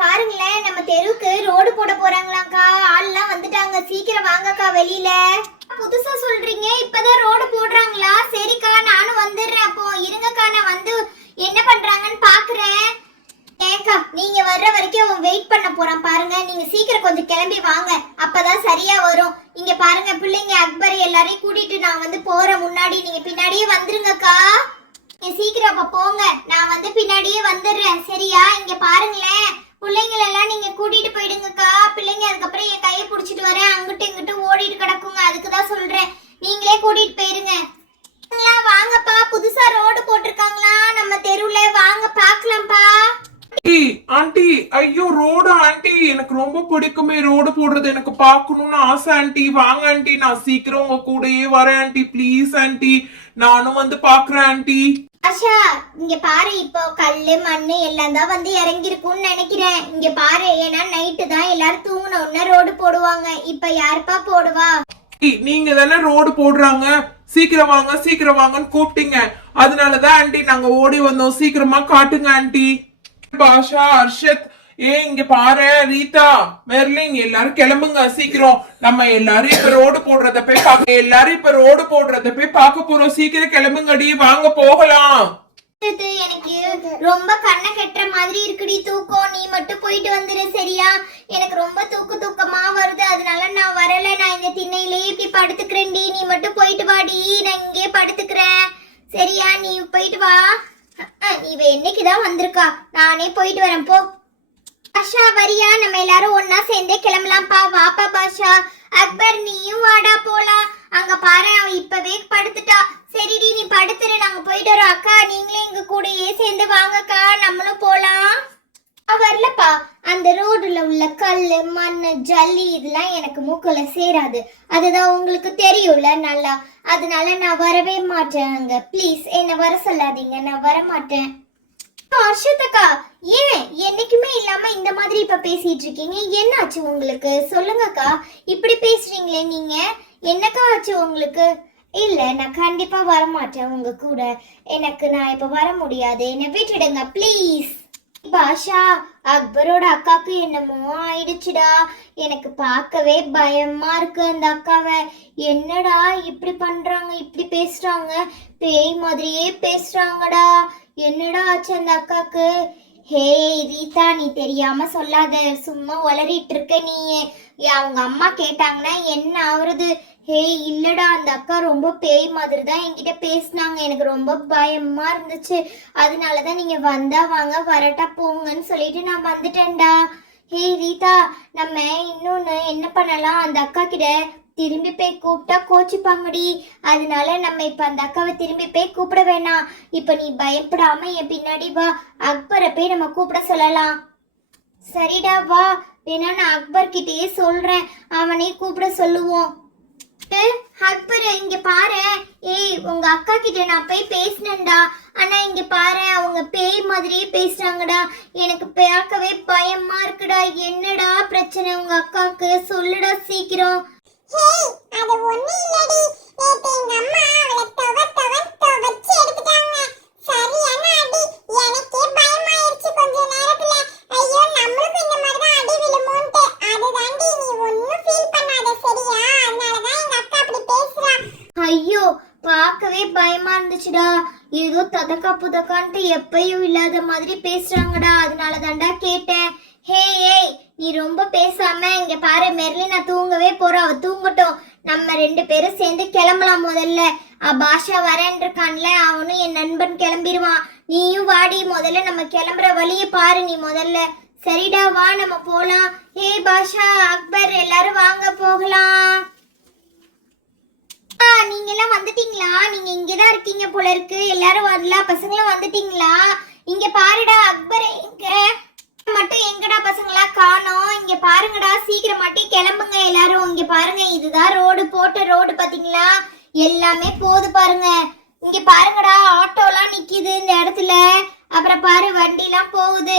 பாருங்களேன், நம்ம தெருவுக்கு ரோடு போட போறாங்களாக்கா. ஆள்லாம் வந்துட்டாங்க, சீக்கிரம் வாங்கக்கா வெளியில. புதுசா சொல்றீங்க, இப்பதான் ரோடு போடுறாங்களா? சரிக்கா, நானும் வந்துடுறேன். அப்போ இருங்கக்கா, நான் வந்து என்ன பண்றாங்கன்னு பாக்குறேன். ஏக்கா, நீங்க வர்ற வரைக்கும் அவன் வெயிட் பண்ண போறான் பாருங்க. நீங்க சீக்கிரம் கொஞ்சம் கிளம்பி வாங்க, அப்பதான் சரியா வரும். இங்க பாருங்க, பிள்ளைங்க அக்பர் எல்லாரையும் கூட்டிட்டு நான் வந்து போற முன்னாடி நீங்க பின்னாடியே வந்துருங்கக்கா. சீக்கிரம் அப்ப போங்க, நான் வந்து பின்னாடியே வந்துடுறேன். சரியா? இங்க பாருங்களேன், பிள்ளைங்களெல்லாம் நீங்க கூட்டிட்டு போயிடுங்கக்கா. பிள்ளைங்க அதுக்கப்புறம் என் கையை பிடிச்சிட்டு வரேன், அங்கிட்டு இங்கிட்டு ஓடிட்டு கிடக்குங்க. அதுக்குதான் சொல்றேன், நீங்களே கூட்டிட்டு போயிருங்க. வாங்கப்பா, புதுசா ரோடு போட்டிருக்காங்களா நம்ம தெருவுல, வாங்க பாக்கலாம்ப்பா. ஆண்டி, ஐயோ ரோடு ஆண்டி, எனக்கு ரொம்ப பிடிக்குமே ரோடு போடுறது, எனக்கு பார்க்கணும்னு ஆசை ஆண்டி. வாங்க ஆண்டி, நான் சீக்கிரம் உங்க கூடயே வரேன் ஆண்டி. ப்ளீஸ் ஆண்டி, நானும் வந்து பாக்குறேன் ஆண்டி. ஆஷா, இங்க பாரு, இப்போ கல்லு மண்ணு எல்லாம் தான் வந்து இறங்கிருக்கும்னு நினைக்கிறேன். இங்க பாரு, ஏன்னா நைட்டு தான் எல்லாரும் தூங்கின உடனே ரோடு போடுவாங்க. இப்ப யாருப்பா போடுவா? நீங்க தானே ரோடு போடுறாங்க, சீக்கிரம் வாங்க சீக்கிரம் வாங்கன்னு கூப்பிட்டீங்க. அதனாலதான் ஆண்டி நாங்க ஓடி வந்தோம். சீக்கிரமா காட்டுங்க ஆண்டி. பாஷா, அர்ஷத், இங்க பாரு, ரீதா, மெர்லின், எல்லாரும் கிளம்புங்க சீக்கிரம். நம்ம எல்லாரும் இப்ப ரோடு போடுறத போய் பார்க்க போறோம். சீக்கிரம் கிளம்புங்கடி, வாங்க போகலாம். எனக்கு ரொம்ப கண்ணை கெட்டுற மாதிரி இருக்குடி தூக்கம். நீ மட்டும் போயிட்டு வந்துரு, சரியா? எனக்கு ரொம்ப தூக்கமா வருது, அதனால நான் வரல. நான் இந்த திண்ணையிலேயே இப்படி படுத்துக்கிறேன்டி. நீ மட்டும் போயிட்டு வாடி, நான் இங்கே படுத்துக்கிறேன். சரியா? நீ போயிட்டு வா. இவ என்னைக்குதான் வந்திருக்கா, நானே போயிட்டு வரேன் போ. பாஷா, வரியா? நம்ம எல்லாரும் ஒன்னா சேர்ந்தே கிளம்பலாம்ப்பா. வாப்பா பாஷா. அக்பர், நீயும் வாடா போலாம். அங்க பாரு, அவ இப்பவே படுத்துட்டா. சரிடி, நீ படுத்துரு, நாங்க போயிட்டு வரோம். அக்கா, நீங்களே எங்க கூடயே சேர்ந்து வாங்கக்கா, நம்மளும் போலாம். வரலப்பா, அந்த ரோடுல உள்ள கல்லு மண்ணு ஜல்லி இதெல்லாம் எனக்கு மூக்குல சேராது. அதுதான் உங்களுக்கு தெரியும்ல நல்லா. அதனால நான் வரவே மாட்டேன். ப்ளீஸ் என்ன வர சொல்லாதீங்க, நான் வர மாட்டேன். அர்ஷத்தக்கா, ஏன் என்னைக்குமே இல்லாம இந்த மாதிரி இப்ப பேசிட்டு இருக்கீங்க? என்னாச்சு உங்களுக்கு? சொல்லுங்கக்கா, இப்படி பேசுறீங்களே நீங்க, என்னக்கா ஆச்சு உங்களுக்கு? இல்ல, நான் கண்டிப்பா வரமாட்டேன் உங்க கூட. நான் இப்ப வர முடியாது, என்னை விட்டுடுங்க ப்ளீஸ். பாஷா, அக்பரோட அக்காக்கு என்னமோ ஆயிடுச்சுடா. எனக்கு பார்க்கவே பயமா இருக்கு அந்த அக்காவை. என்னடா இப்படி பண்றாங்க, இப்படி பேசுறாங்க, பேய் மாதிரியே பேசுறாங்கடா. என்னடா ஆச்சு அந்த அக்காக்கு? ஹே ரீதா, நீ தெரியாம சொல்லாத, சும்மா உளறிட்டு இருக்க நீ. அவங்க அம்மா கேட்டாங்கன்னா என்ன ஆகுறது? ஹே இல்லடா, அந்த அக்கா ரொம்ப பேய் மாதிரி தான் என்கிட்ட பேசினாங்க. எனக்கு ரொம்ப பயமா இருந்துச்சு. அதனாலதான் நீங்க வந்தா வாங்க, வரட்டா போங்கன்னு சொல்லிட்டு நான் வந்துட்டேன்டா. ஹே ரீதா, நம்ம இன்னொன்னு என்ன பண்ணலாம்? அந்த அக்கா கிட்ட திரும்பி போய் கூப்பிட்டா கோச்சிப்பாங்கடி. அதனால நம்ம இப்ப அந்த அக்காவை திரும்பி போய் கூப்பிட வேணாம். இப்ப நீ பயப்படாம என் பின்னாடி வா, அக்பரை போய் நம்ம கூப்பிட சொல்லலாம். சரிடா வா, வேணா நான் அக்பர் கிட்டயே சொல்றேன், அவனே கூப்பிட சொல்லுவோம். அக்பர், இங்க பாரு, உங்க அக்கா கிட்ட நான் போய் பேசினேன்டா. ஆனா இங்க பாரு, அவங்க பேய் மாதிரியே பேசுறாங்கடா. எனக்கு பார்க்கவே பயமா இருக்குடா. என்னடா பிரச்சனை உங்க அக்காக்கு? சொல்லுடா சீக்கிரம். அது ஒண்ணு இல்லடி, நேத்து எங்க அம்மா அவளை துவச்சு எடுத்துட்டாங்க. சரியான அடி, எனக்கே பயமாயிருச்சு கொஞ்ச நேரத்துல. ஐயோ, நம்மளுக்கு இந்த மாதிரி தான் அடி விழுமோன்ட்டு. அதுதாண்டி, நீ ஒன்னும் ஃபீல் பண்ணாத, சரியா? அதனாலதான் எங்க அக்கா அப்படி பேசுறா. ஐயோ, பார்க்கவே பயமா இருந்துச்சுடா. ஏதோ ததக்கா புதக்கான்ட்டு எப்பயும் இல்லாத மாதிரி பேசுறாங்கடா. அதனால தான்டா கேட்டேன். ஹே ஏய், நீ ரொம்ப பேசாம இங்க பாரு, மெர்லினா தூங்கவே போறா, அவ தூங்கட்டும். நம்ம ரெண்டு பேரும் சேர்ந்து கிளம்பலாம். முதல்ல பாஷா வரேன் இருக்கான்ல, அவனும் என் நண்பன் கிளம்பிடுவான். நீயும் வாடி, முதல்ல நம்ம கிளம்புற வழியை பாரு நீ முதல்ல. சரிடா வா, நம்ம போலாம். ஹே பாஷா, அக்பர், எல்லாரும் வாங்க போகலாம். நீங்க எல்லாம் வந்துட்டீங்களா? நீங்க இங்கதான் இருக்கீங்க போல இருக்கு. எல்லாரும் வரல, பசங்களும் வந்துட்டீங்களா? இங்க பாருடா, அக்பர் எங்க மட்டும் எங்கடா பசங்களா காணோம்? இங்க பாருங்கடா, சீக்கிரம் மட்டும் கிளம்புங்க எல்லாரும். இங்க பாருங்க, இதுதான் ரோடு, போட்ட ரோடு பாத்தீங்களா? எல்லாமே போது பாருங்க. இங்க பாருங்கடா, ஆட்டோலாம் நிக்குது இந்த இடத்துல. அப்புறம் பாரு, வண்டி எல்லாம் போகுது.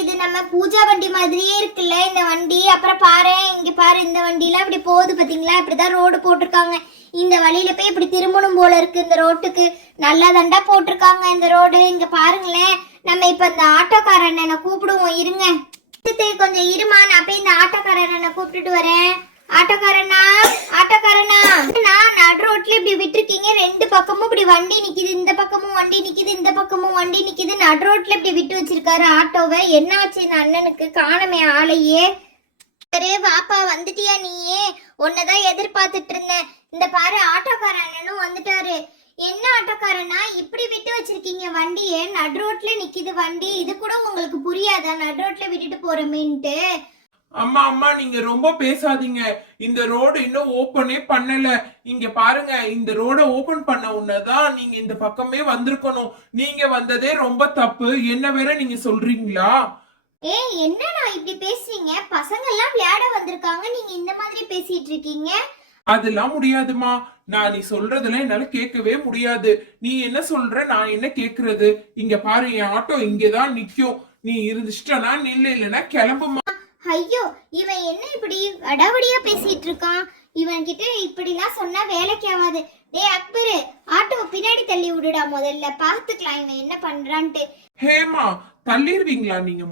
இது நம்ம பூஜா வண்டி மாதிரியே இருக்குல்ல இந்த வண்டி. அப்புறம் பாரு, இங்க பாரு, இந்த வண்டி எல்லாம் இப்படி போகுது பாத்தீங்களா? இப்படிதான் ரோடு போட்டிருக்காங்க. இந்த வழியில போய் இப்படி திரும்பணும் போல இருக்கு. இந்த ரோட்டுக்கு நல்லா தண்டா போட்டிருக்காங்க இந்த ரோடு. இங்க பாருங்களேன், நம்ம இப்ப இந்த ஆட்டோக்காரன் என்ன கூப்பிடுவோம் இருங்க. கொஞ்சம் இருமா, நான் போய் இந்த ஆட்டோக்காரனை கூப்பிட்டுட்டு வரேன். ஆட்டோக்காரனா, ஆட்டோக்காரனா, நான் நடு ரோட்ல இப்படி விட்டுருக்கீங்க, ரெண்டு பக்கமும் இப்படி வண்டி நிக்குது, இந்த பக்கமும் வண்டி நிக்குது, இந்த பக்கமும் வண்டி நிக்குது, நடு ரோட்ல இப்படி விட்டு வச்சிருக்காரு ஆட்டோவை. என்ன ஆச்சு இந்த அண்ணனுக்கு? காணமே ஆளையே. சரி வாப்பா, வந்துட்டியா நீயே? உன்னதான் எதிர்பார்த்துட்டு இருந்தேன். இந்த பாரு, ஆட்டோக்கார அண்ணனும் வந்துட்டாரு. என்ன ஆட்டோக்காரனா, இப்படி விட்டு வச்சிருக்கீங்க வண்டியை? நடு ரோட்ல நிக்குது வண்டி, இது கூட உங்களுக்கு புரியாதா நடு ரோட்ல விட்டுட்டு போறமேன்ட்டு? அம்மா அம்மா நீங்க ரொம்ப பேசாதீங்க. இந்த ரோடு இன்னும் ஓபனே பண்ணல. இங்க பாருங்க, இந்த ரோட ஓபன் பண்ண உடனேதான் நீங்க இந்த பக்கமே வந்திருக்கணும். நீங்க வந்ததே ரொம்ப தப்பு. என்ன வேற நீங்க சொல்றீங்களா? ஏய், என்னடா இப்படி பேசுறீங்க? பசங்க எல்லாம் விளையாட வந்திருக்காங்க, நீங்க இந்த மாதிரி பேசிட்டு இருக்கீங்க. அதெல்லாம் முடியாதுமா. நீ சொல்றதுல என்னால கேட்கவே முடியாது. நீ என்ன சொல்ற, நான் என்ன கேக்குறது? இங்க பாரு, என் ஆட்டோ இங்கதான் நிக்கும். நீ இருந்துச்சுட்டனா நில்லு, இல்லைன்னா கிளம்புமா. ஐயோ, இவன் என்ன இப்படி அடாவடியா பேசிட்டு இருக்கான்? இவன் கிட்ட இப்படிலாம் சொன்னா வேலைக்கு ஆகாது. டேய் அக்பரு, ஆட்டோ பின்னாடி தள்ளி விடுடா, முதல்ல பாத்துக்கலாம் இவன் என்ன பண்றான்ட்டு. ஹேமா, தள்ளிடுவீங்களா நீங்க?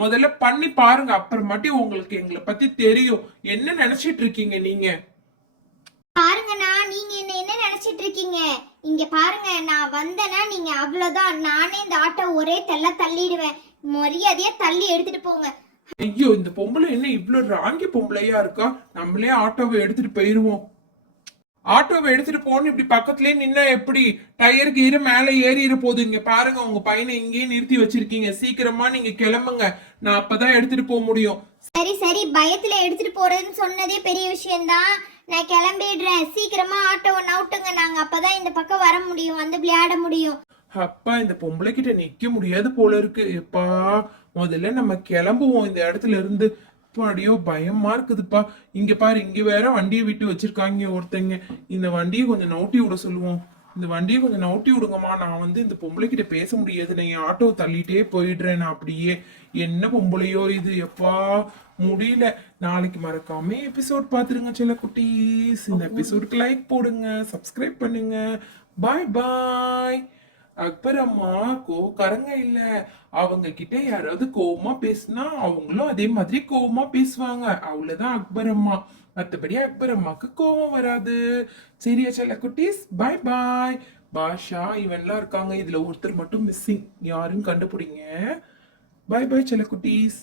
முதல்ல பண்ணி பாருங்க, அப்புறமாட்டி உங்களுக்கு எங்களை பத்தி தெரியும். என்ன நினைச்சிட்டு இருக்கீங்க நீங்க? பாருங்கண்ணா, நீங்க என்ன நினைச்சிட்டு இருக்கீங்க? இங்க பாருங்க, நான் வந்தேன்னா நீங்க அவ்வளவுதான். நானே இந்த ஆட்டோ ஒரே தள்ளிடுவேன். மரியாதையா தள்ளி எடுத்துட்டு போங்க. ஐயோ, இந்த பொம்பளை என்ன இவ்வளவு ராங்கி பொம்பளையா இருக்கா? நம்மளே ஆட்டோவை எடுத்துட்டு போயிருவோம். ஆட்டோவை எடுத்துட்டு போன்னு இப்படி பக்கத்துலயே நின்னா எப்படி? டயர் கீரு மேல ஏறிட போகுது. இங்க பாருங்க, உங்க பையனை இங்கேயே நிறுத்தி வச்சிருக்கீங்க. சீக்கிரமா நீங்க கிளம்புங்க, நான் அப்பதான் எடுத்துட்டு போக முடியும். சரி சரி, பயத்துல எடுத்துட்டு போறதுன்னு சொன்னதே பெரிய விஷயம்தான். நான் கிளம்பிடுறேன். சீக்கிரமா ஆட்டோவை நவுட்டுங்க, நாங்க அப்பதான் இந்த பக்கம் வர முடியும், வந்து விளையாட முடியும். அப்பா, இந்த பொம்பளை கிட்ட நிக்க முடியாது போல இருக்கு. எப்பா, முதல்ல நம்ம கிளம்புவோம் இந்த இடத்துல இருந்து. அப்படியோ பயமா இருக்குதுப்பா. இங்க பாரு, இங்க வேற வண்டியை விட்டு வச்சிருக்காங்க ஒருத்தங்க. இந்த வண்டியை கொஞ்சம் நவுட்டி விட சொல்லுவோம். இந்த வண்டியை கொஞ்சம் நவுட்டி விடுங்கம்மா. நான் வந்து இந்த பொம்பளை கிட்ட பேச முடியாது. நான் என் ஆட்டோ தள்ளிட்டே போயிடுறேன். நான் அப்படியே. என்ன பொம்பளையோ இது, எப்பா முடியல. நாளைக்கு மறக்காம எபிசோட் பாத்துருங்க சில குட்டீஸ். இந்த எபிசோடுக்கு லைக் போடுங்க, சப்ஸ்கிரைப் பண்ணுங்க. பாய் பாய். அக்பர் அம்மா கோவக்காரங்க இல்ல. அவங்க கிட்ட யாராவது கோவமா பேசினா அவங்களும் அதே மாதிரி கோவமா பேசுவாங்க. அவ்வளவுதான் அக்பர் அம்மா. மத்தபடி அக்பர் அம்மாக்கு கோவம் வராது. சரியா செல்ல குட்டீஸ்? பாய் பாய். பாஷா இவன்லாம் இருக்காங்க, இதுல ஒருத்தர் மட்டும் மிஸ்ஸிங். யாருன்னு கண்டுபிடிங்க. பாய் பாய் செல்ல குட்டீஸ்.